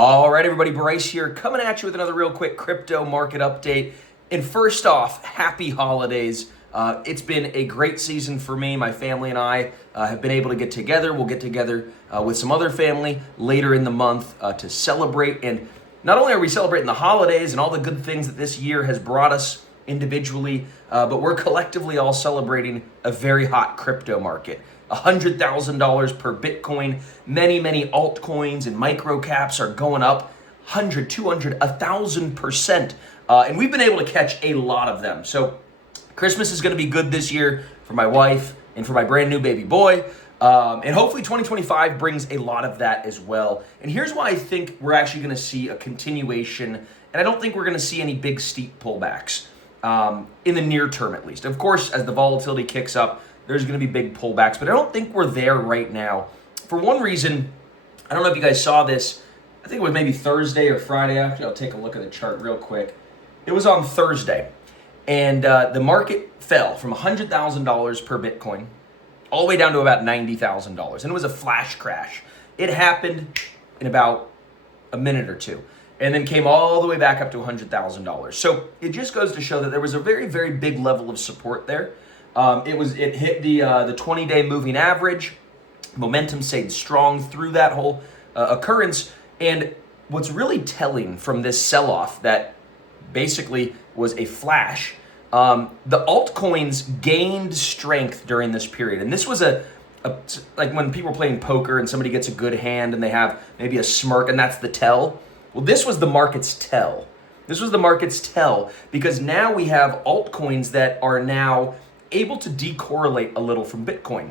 All right, everybody, Bryce here, coming at you with another real quick crypto market update. And first off, happy holidays. It's been a great season for me. My family and I have been able to get together. We'll get together with some other family later in the month to celebrate. And not only are we celebrating the holidays and all the good things that this year has brought us individually, but we're collectively all celebrating a very hot crypto market. $100,000 per Bitcoin. Many altcoins and micro caps are going up 100, 200, 1,000%. And we've been able to catch a lot of them. So Christmas is going to be good this year for my wife and for my brand new baby boy. And hopefully 2025 brings a lot of that as well. And here's why I think we're actually going to see a continuation. And I don't think we're going to see any big steep pullbacks in the near term, at least. Of course, as the volatility kicks up, there's going to be big pullbacks, but I don't think we're there right now. For one reason, I don't know if you guys saw this. I think it was maybe Thursday or Friday. Actually, I'll take a look at the chart real quick. It was on Thursday, and the market fell from $100,000 per Bitcoin all the way down to about $90,000, and it was a flash crash. It happened in about a minute or two, and then came all the way back up to $100,000. So it just goes to show that there was a very big level of support there. It hit the 20-day moving average. Momentum stayed strong through that whole occurrence. And what's really telling from this sell-off that basically was a flash, the altcoins gained strength during this period. And this was like when people are playing poker and somebody gets a good hand and they have maybe a smirk and that's the tell. Well, this was the market's tell. This was the market's tell because now we have altcoins that are now able to decorrelate a little from Bitcoin.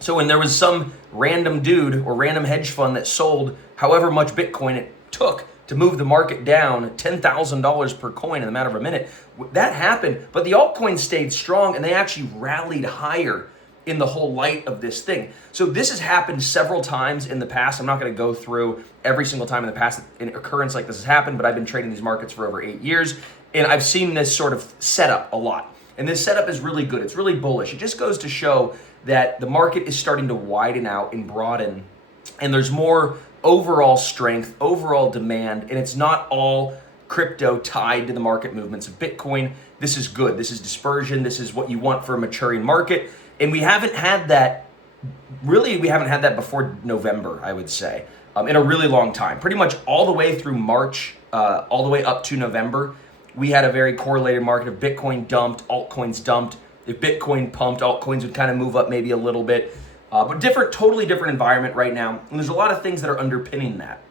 So when there was some random dude or random hedge fund that sold however much Bitcoin it took to move the market down $10,000 per coin in a matter of a minute, that happened, but the altcoins stayed strong and they actually rallied higher in the whole light of this thing. So this has happened several times in the past. I'm not going to go through every single time in the past an occurrence like this has happened, but I've been trading these markets for over 8 years and I've seen this sort of setup a lot. And this setup is really good. It's really bullish. It just goes to show that the market is starting to widen out and broaden, and there's more overall strength, overall demand, and it's not all crypto tied to the market movements of Bitcoin. This is good. This is dispersion. This is what you want for a maturing market. And we haven't had that before November, I would say, in a really long time. Pretty much all the way through March, all the way up to November, we had a very correlated market of Bitcoin dumped, altcoins dumped. If Bitcoin pumped, altcoins would kind of move up maybe a little bit. But totally different environment right now. And there's a lot of things that are underpinning that.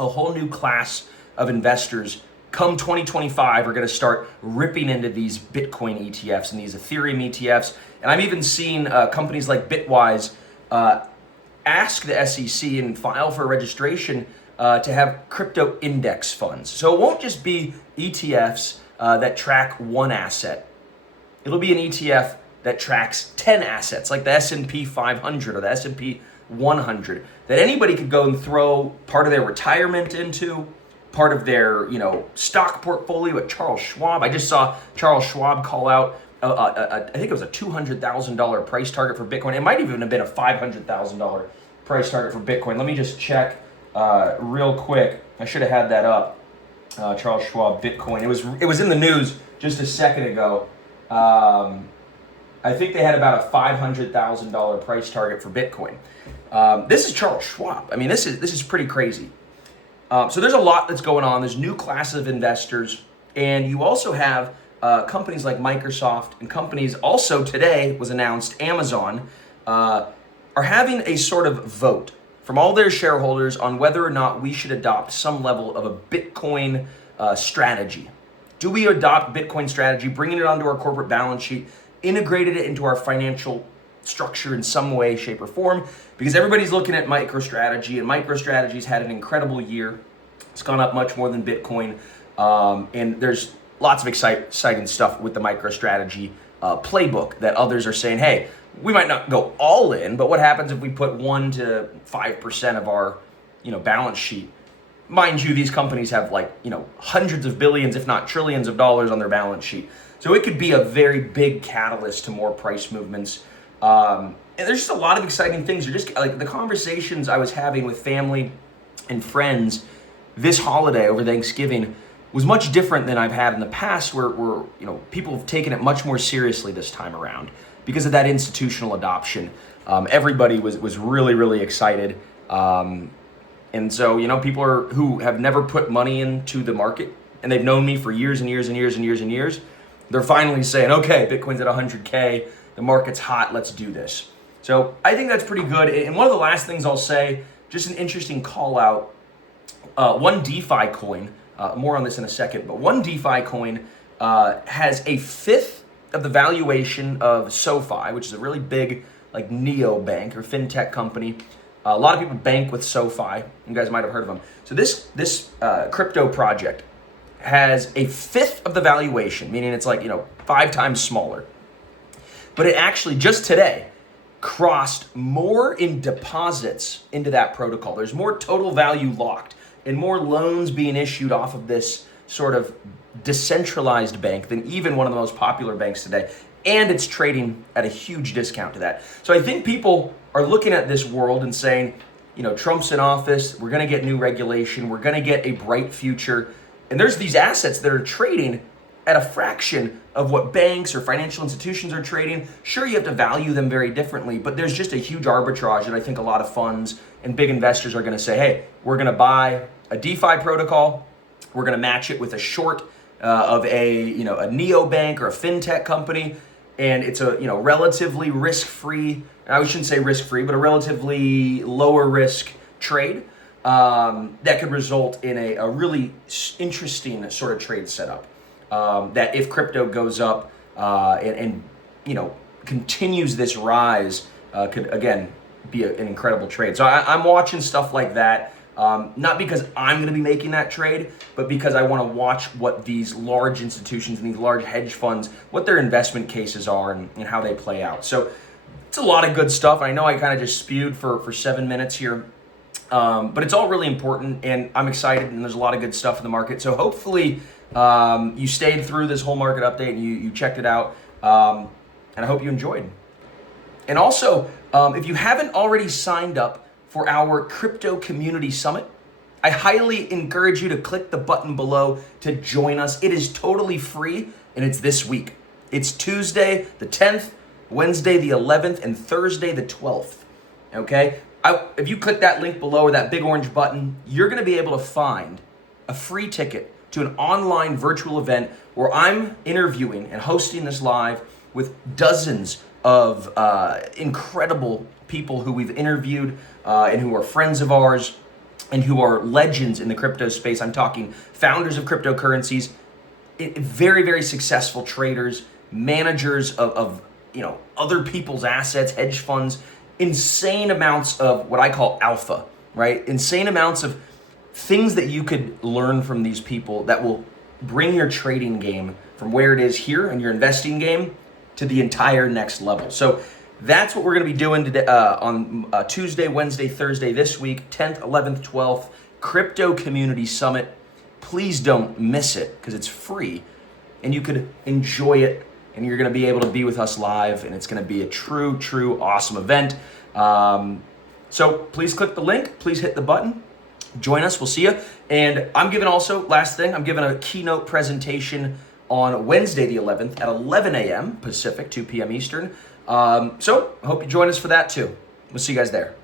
A whole new class of investors come 2025 are going to start ripping into these Bitcoin ETFs and these Ethereum ETFs. And I've even seen companies like Bitwise ask the SEC and file for registration to have crypto index funds. So it won't just be ETFs that track one asset. It'll be an ETF that tracks 10 assets, like the S&P 500 or the S&P 100, that anybody could go and throw part of their retirement into, part of their stock portfolio at Charles Schwab. I just saw Charles Schwab call out, I think it was a $200,000 price target for Bitcoin. It might even have been a $500,000 price target for Bitcoin. Let me just check real quick. I should have had that up. Charles Schwab Bitcoin. It was in the news just a second ago. I think they had about a $500,000 price target for Bitcoin. This is Charles Schwab. I mean, this is pretty crazy. So there's a lot that's going on. There's new classes of investors, and you also have companies like Microsoft and companies. Also today was announced Amazon are having a sort of vote from all their shareholders on whether or not we should adopt some level of a Bitcoin strategy. Do we adopt Bitcoin strategy, bringing it onto our corporate balance sheet, integrated it into our financial structure in some way, shape, or form? Because everybody's looking at MicroStrategy, and MicroStrategy's had an incredible year. It's gone up much more than Bitcoin, and there's lots of exciting stuff with the MicroStrategy playbook that others are saying, hey, we might not go all in, but what happens if we put 1 to 5% of our balance sheet? Mind you, these companies have hundreds of billions, if not trillions of dollars on their balance sheet. So it could be a very big catalyst to more price movements. And there's just a lot of exciting things. You're just like the conversations I was having with family and friends this holiday over Thanksgiving was much different than I've had in the past, where people have taken it much more seriously this time around because of that institutional adoption. Everybody was really, really excited. And so, people who have never put money into the market and they've known me for years and years and years and years and years, they're finally saying, okay, Bitcoin's at 100K, the market's hot, let's do this. So I think that's pretty good. And one of the last things I'll say, just an interesting call out, one DeFi coin, more on this in a second, but one DeFi coin has a fifth of the valuation of SoFi, which is a really big like neobank or fintech company. A lot of people bank with SoFi. You guys might have heard of them. So this crypto project has a fifth of the valuation, meaning it's like 5 times smaller. But it actually just today crossed more in deposits into that protocol. There's more total value locked and more loans being issued off of this sort of decentralized bank than even one of the most popular banks today. And it's trading at a huge discount to that. So I think people are looking at this world and saying, Trump's in office, we're gonna get new regulation, we're gonna get a bright future. And there's these assets that are trading at a fraction of what banks or financial institutions are trading. Sure, you have to value them very differently, but there's just a huge arbitrage, and I think a lot of funds and big investors are gonna say, hey, we're gonna buy a DeFi protocol, we're gonna match it with a short of a neobank or a fintech company, and it's a relatively risk-free, I shouldn't say risk-free, but a relatively lower risk trade that could result in a really interesting sort of trade setup. That if crypto goes up and continues this rise, could again be an incredible trade. So I'm watching stuff like that, not because I'm going to be making that trade, but because I want to watch what these large institutions and these large hedge funds, what their investment cases are and how they play out. So it's a lot of good stuff. I know I kind of just spewed for 7 minutes here. But it's all really important, and I'm excited, and there's a lot of good stuff in the market. So hopefully you stayed through this whole market update and you checked it out, and I hope you enjoyed. And also, if you haven't already signed up for our Crypto Community Summit, I highly encourage you to click the button below to join us. It is totally free, and it's this week. It's Tuesday the 10th, Wednesday the 11th, and Thursday the 12th, okay? If you click that link below or that big orange button, you're going to be able to find a free ticket to an online virtual event where I'm interviewing and hosting this live with dozens of incredible people who we've interviewed and who are friends of ours and who are legends in the crypto space. I'm talking founders of cryptocurrencies, very, very successful traders, managers of other people's assets, hedge funds, insane amounts of what I call alpha, right? Insane amounts of things that you could learn from these people that will bring your trading game from where it is here and your investing game to the entire next level. So that's what we're going to be doing today, on Tuesday, Wednesday, Thursday this week, 10th, 11th, 12th, Crypto Community Summit. Please don't miss it because it's free and you could enjoy it. And you're going to be able to be with us live, and it's going to be a true, awesome event. So please click the link. Please hit the button. Join us. We'll see you. And I'm giving also, last thing, I'm giving a keynote presentation on Wednesday the 11th at 11 a.m. Pacific, 2 p.m. Eastern. So I hope you join us for that too. We'll see you guys there.